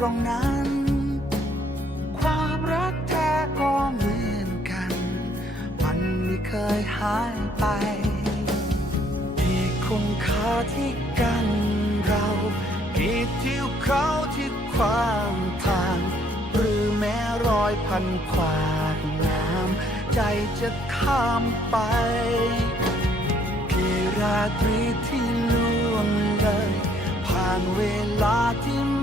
ตรงนั้น ความรักแท้ก็เหมือนกัน มันไม่เคยหายไปที่คงคาที่กันเรากี่ทิวเขาที่ขวางทาง หรือแม้รอยพันขวากน้ำใจจะข้ามไปกี่ราตรีที่ล่วงเลย ผ่านเวลาที่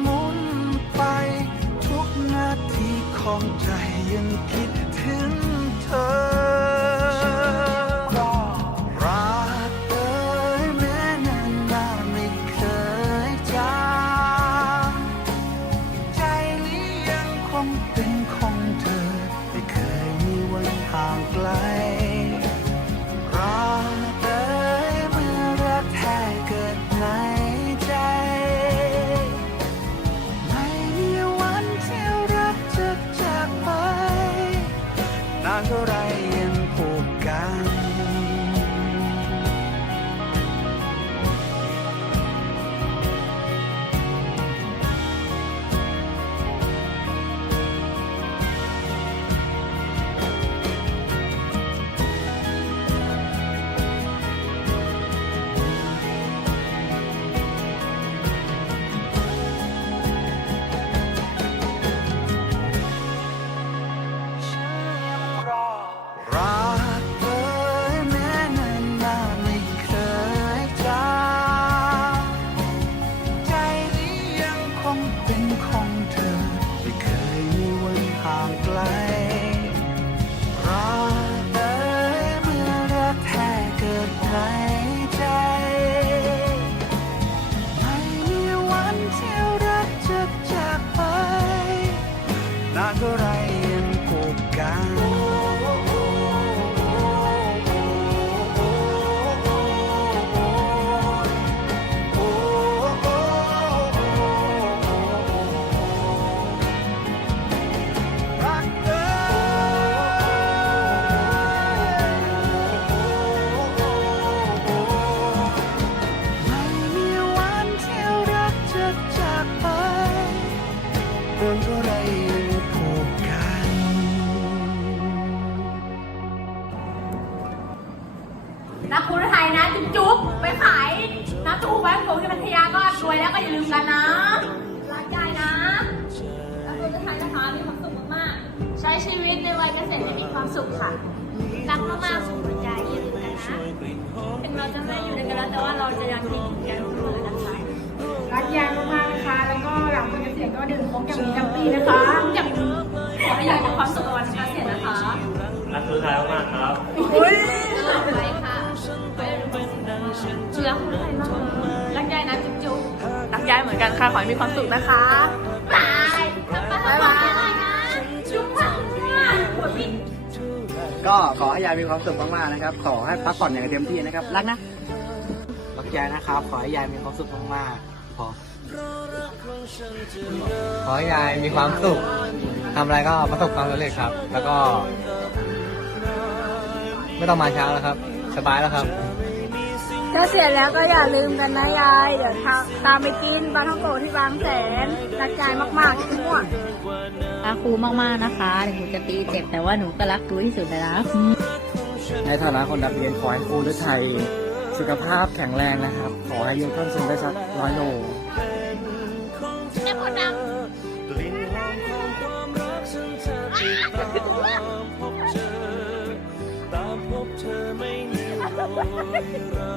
ของใจยังคิด เป็นของเธอ รักคุณไทยนะ จุ๊บจุ๊บไปขายน้ำตู้แบงค์ผมที่พัทยาก็รวยแล้วก็อย่าลืมกันนะรักยายนะรักคุณไทยนะคะมีความสุขมากๆใช้ชีวิตในวัยเกษียณอย่างมีความสุขค่ะรักมากๆสุขหัวใจอย่าลืมกันนะถึงเราจะไม่อยู่ด้วยกันแล้วแต่ว่าเราจะยังคิดถึงกันเสมอนะคะรักยายมากๆนะคะ แล้วก็หลังจากเกษียณก็ดื่มโค้กอย่างมีทั้งปีนะคะอยากขอให้ยายมีความสุขกับวันเกษียณนะคะรักคุณชายมากๆครับ จุรักบรักยายนะจุ๊บจุ๊บรักยายเหมือนกันค่ะขอให้มีความสุขนะคะบายบายบายจุ๊บก็ขอให้ยายมีความสุขมากๆนะครับ ขอให้พักผ่อนอย่างเต็มที่นะครับ รักนะ รักยายนะครับ ขอให้ยายมีความสุขมากๆขอขอให้ยายมีความสุขทำอะไรก็ประสบความสำเร็จครับ แล้วก็ ไม่ต้องมาเช้าแล้วครับ สบายแล้วครับ ถ้าเสียแล้วก็อย่าลืมกันนะยาย เดี๋ยวทาตามไปกินปลาท่องโกะที่บางแสนรักยายมากๆที่ม่วงรักครูมากๆนะคะถึงหนูจะตีเจ็บแต่ว่าหนูก็รักครูที่สุดเลยนะในฐานะคนดับเรียนขอให้ครูฤทัยสุขภาพแข็งแรงนะครับ ขอให้ยืนต้นสูงได้สักร้อยโลตามพบเธอไม่มีวันรัก